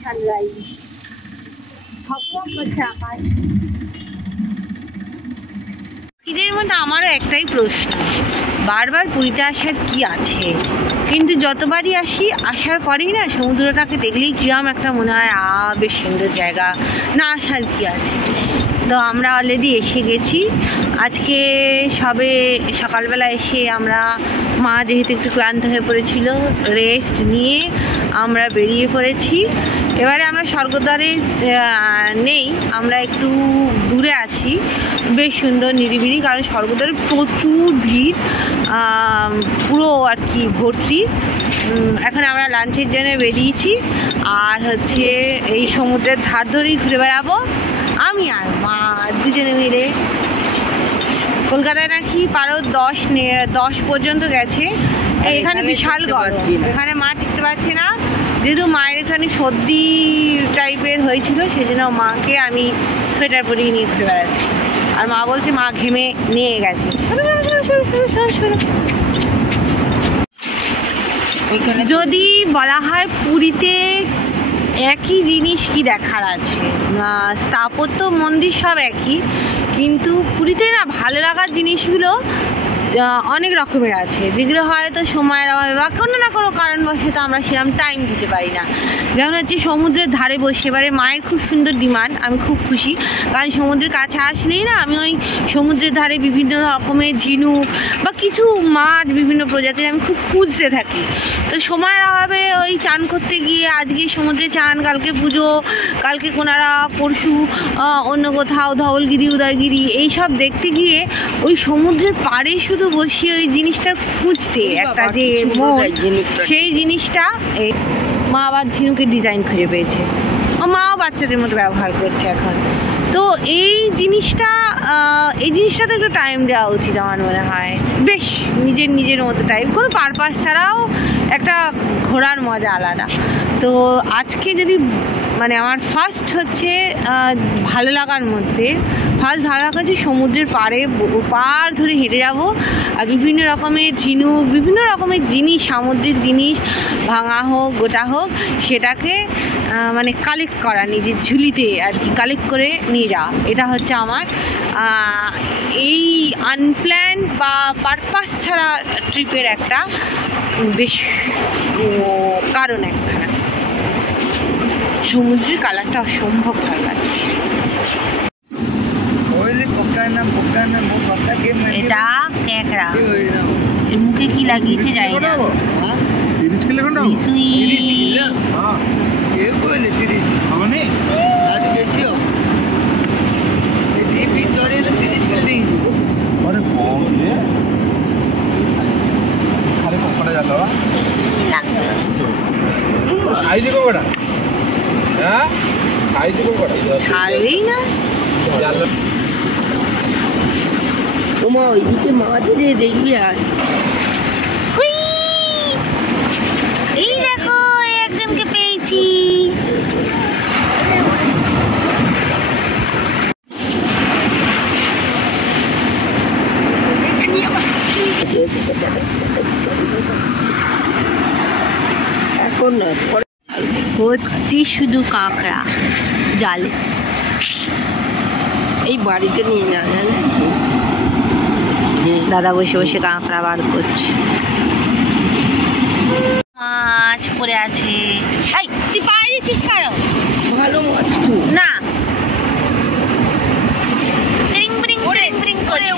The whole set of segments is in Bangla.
সানরাইজ, ঝকমক করছে আকাশ। ঈদের মধ্যে আমারও একটাই প্রশ্ন, বারবার পুরীতে আসার কি আছে? কিন্তু যতবারই আসি, আসার পরেই না সমুদ্রটাকে দেখলেই কিরম একটা মনে হয়, বেশ সুন্দর জায়গা, না আসার কি আছে। তো আমরা অলরেডি এসে গেছি। আজকে সবে সকালবেলা এসে আমরা, মা যেহেতু একটু ক্লান্ত হয়ে পড়েছিল, রেস্ট নিয়ে আমরা বেরিয়ে পড়েছি। এবারে আমরা স্বর্গদ্বারে নেই, আমরা একটু দূরে আছি, বেশ সুন্দর নিরিবিলি, কারণ স্বর্গদ্বারে প্রচুর ভিড়, পুরো আর কি ভর্তি। এখন আমরা লাঞ্চের জন্য বেরিয়েছি, আর হচ্ছে এই সমুদ্রের ধার ধরেই ঘুরে বেড়াবো আমি আর মা দুজনে মিলে। কলকাতায় নাকি পারো 10 পর্যন্ত গেছে, এখানে বিশাল গরম, এখানে মা টিকতে পারছে না। যেহেতু মায়ের এখানে সর্দি টাইপের হয়েছিল, সেই জন্য মাকে আমি সোয়েটার পরিয়ে নিয়ে ঘুরে বেড়াচ্ছি, আর মা বলছে মা ঘেমে নিয়ে গেছে। যদি বলা হয় পুরীতে একই জিনিস কি দেখার আছে, স্থাপত্য মন্দির সব একই, কিন্তু পুরীতে না ভালো লাগার জিনিসগুলো অনেক রকমের আছে, যেগুলো হয়তো সময়ের অভাবে বা কোনো না কোনো কারণবশত আমরা সেরকম টাইম দিতে পারি না। যেমন হচ্ছে সমুদ্রের ধারে বসে, এবারে মায়ের খুব সুন্দর ডিমান্ড, আমি খুব খুশি, কারণ সমুদ্রের কাছে আসলেই না আমি ওই সমুদ্রের ধারে বিভিন্ন রকমের ঝিনুক বা কিছু মাছ বিভিন্ন প্রজাতির আমি খুব খুঁজতে থাকি। তো সময়ের অভাবে ওই চান করতে গিয়ে, আজকে সমুদ্রে চান, কালকে পুজো, কালকে কোনারা, পরশু অন্য কোথাও ধবলগিরি, উদয়গিরি, এইসব দেখতে গিয়ে ওই সমুদ্রের পাড়ে শুধু বসিয়ে ওই জিনিসটা খুঁজতে একটা যে মন, সেই জিনিসটা মা আবার ঝিনুকের ডিজাইন খুঁজে পেয়েছে, ও মাও বাচ্চাদের মতো ব্যবহার করছে এখন। তো এই জিনিসটাতে একটু টাইম দেওয়া উচিত আমার মনে হয়, বেশ নিজের মতো টাইপ, কোনো পারপাস ছাড়াও একটা ঘোরার মজা আলাদা। তো আজকে যদি মানে আমার ফার্স্ট হচ্ছে ভালো লাগার মধ্যে ভালো লাগা হচ্ছে সমুদ্রের পাড় ধরে হেঁটে যাব, আর বিভিন্ন রকমের ঝিনুক, বিভিন্ন রকমের জিনিস, সামুদ্রিক জিনিস, ভাঙা হোক গোটা হোক, সেটাকে মানে কালেক্ট করা, নিজের ঝুলিতে আর কি কালেক্ট করে নিয়ে যাওয়া। এটা হচ্ছে আমার এই আনপ্ল্যান্ড বা পারপাস ছাড়া ট্রিপের একটা বেশ কারণ একখানা। সমুদ্রের কালারটা অসম্ভব ভালো লাগছে। এটা ক্যাকড়া, এর মুখে কি লাগিয়েছে জানি না। ছাড়লেই না তোমার ওইদিকে মাছ দেখবি। আর এই দেখো একজনকে পেয়েছি। এখন না ভর্তি শুধু কাঁকড়া জালে, এই বাড়িতে নিয়ে না দাদা বসে বসে কাঁকড়া বার করছে, মাছ পড়ে আছে। এই তুই পায়ে দিচ্ছিস কেন? ভালো মাছ তো না, ব্রিং ব্রিং ব্রিং ব্রিং করে।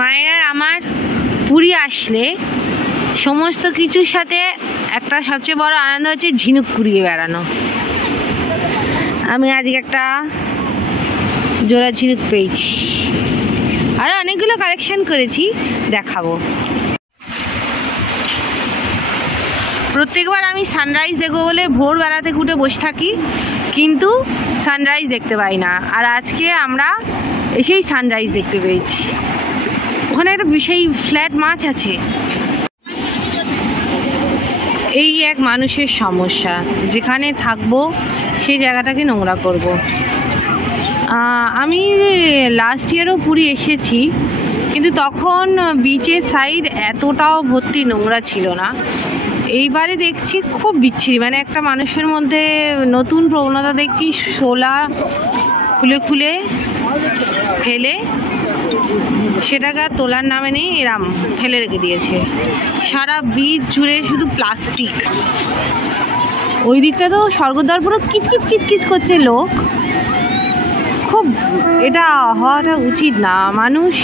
মায়ের আর আমার পুরী আসলে সমস্ত কিছুর সাথে একটা সবচেয়ে বড় আনন্দ হচ্ছে ঝিনুক কুড়িয়ে বেড়ানো। আমি আজকে একটা জোড়া ঝিনুক পেয়েছি, আরও অনেকগুলো কালেকশন করেছি, দেখাবো। প্রত্যেকবার আমি সানরাইজ দেখবো বলে ভোরবেলা থেকে উঠে বসে থাকি, কিন্তু সানরাইজ দেখতে পাই না, আর আজকে আমরা এসেই সানরাইজ দেখতে পেয়েছি। ওখানে একটা সেই ফ্ল্যাট মাছ আছে। এই এক মানুষের সমস্যা, যেখানে থাকবো সেই জায়গাটাকে নোংরা করব। আমি লাস্ট ইয়ারও পুরী এসেছি, কিন্তু তখন বিচের সাইড এতটাও ভর্তি নোংরা ছিল না। এইবারে দেখছি খুব বিচ্ছিরি, মানে একটা মানুষের মধ্যে নতুন প্রবণতা দেখছি, শোলা খুলে খুলে ফেলে সেটাকে আর তোলার নামে নেই, এরম ফেলে রেখে দিয়েছে। সারা বিচ জুড়ে শুধু প্লাস্টিক। ওই দিকটা তো স্বর্গদ্বার পুরো কিচকিচ কিচকিচ করছে লোক। খুব এটা হওয়াটা উচিত না। মানুষ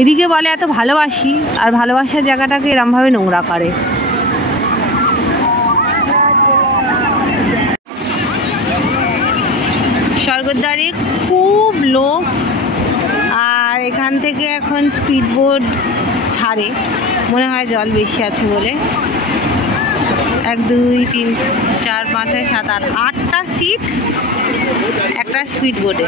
এদিকে বলে এত ভালোবাসি, আর ভালোবাসার জায়গাটাকে এরমভাবে নোংরা করে। স্বর্গদ্বারে খুব লোক, আর এখান থেকে এখন স্পিড বোট ছাড়ে, মনে হয় জল বেশি আছে বলে। 1 2 3 4 5 6 7 8 8টা সিট একটা স্পিড বোটে।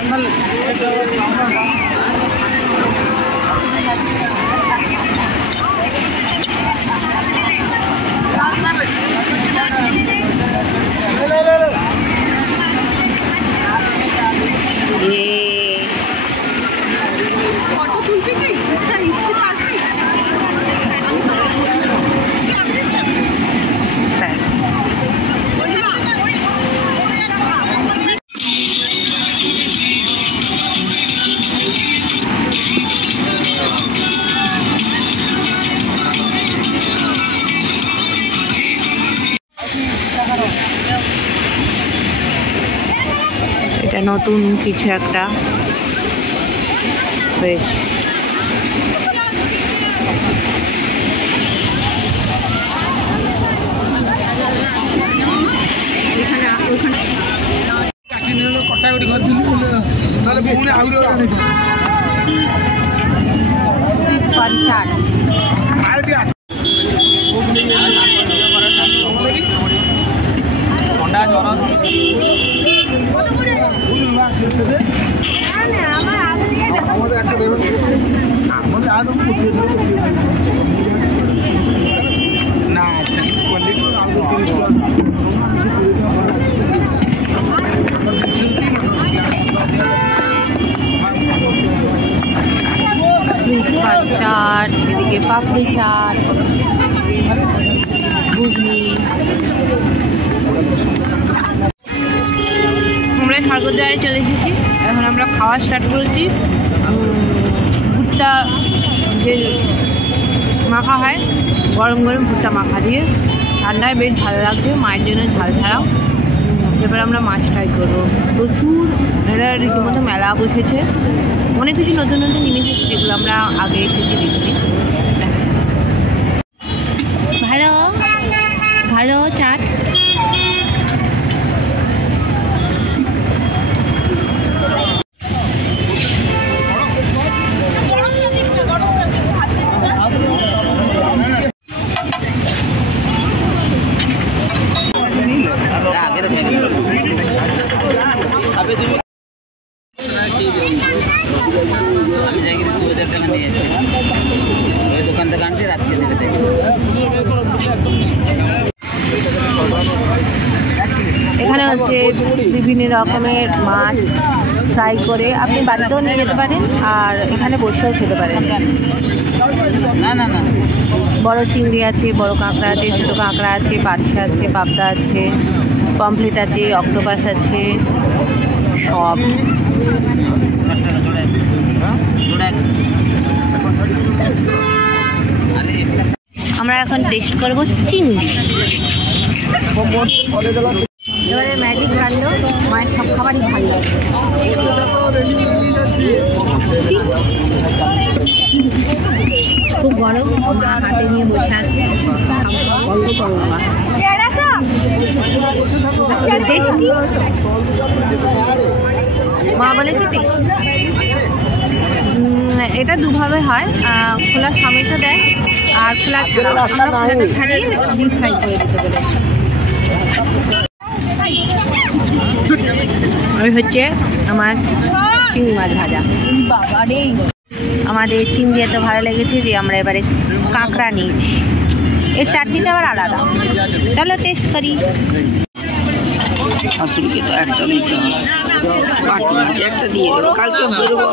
এটা নতুন কিছু একটা হয়েছে। চাট, এদিকে পাপড়ি চাট, ঘুগনি। আমরা স্বর্গদ্বারে চলে এসেছি, এখন আমরা খাওয়া স্টার্ট করেছি। ভুট্টা যে মাখা হয়, গরম গরম ভুট্টা মাখা দিয়ে, ঠান্ডায় বেশ ভালো লাগছে, মায়ের জন্য ঝাল ছাড়াও। এবার আমরা মাছ ট্রাই করবো। প্রচুর এরা রীতিমতো মেলা বসেছে, অনেক কিছু নতুন নতুন জিনিস আছে যেগুলো আমরা আগে এসেছি দেখছি। ভালো ভালো চাট। এখানে হচ্ছে বিভিন্ন রকমের মাছ ফ্রাই করে আপনি বাড়িতেও নিয়ে যেতে পারেন, আর এখানে বসেও খেতে পারেন। বড় চিংড়ি আছে, বড় কাঁকড়া আছে, ছোটো কাঁকড়া আছে, পার্শে আছে, পাবদা আছে, পমফ্লেট আছে, অক্টোপাস আছে, সব। আমরা এখন টেস্ট করবো চিংড়ি। এবারে ম্যাজিক কাণ্ড, মায়ের সব খাবারই ভালো লাগে। খুব গরম, মা হাতে নিয়ে বসে আছে, টেস্টি। মা বলেছে টেস্টি। এটা দুভাবে হয়, খোলা সমেত দেয় আর খোলা ছাড়া। খোলাটা ছাড়িয়ে ডিপ ফ্রাই করে দিতে বলে। ওই হচ্ছে আমার চিংড়ি মাছ ভাজা। বাবা রে, আমাদের চিংড়ি এত ভালো লেগেছে যে আমরা এবারে কাঁকড়া নিয়েছি। এর চাটনিটা আবার আলাদা। চলো টেস্ট করি। শাশুড়িকে তো একটা দিতে হবে, একটা দিয়ে দেবো, কালকে বেরোবো।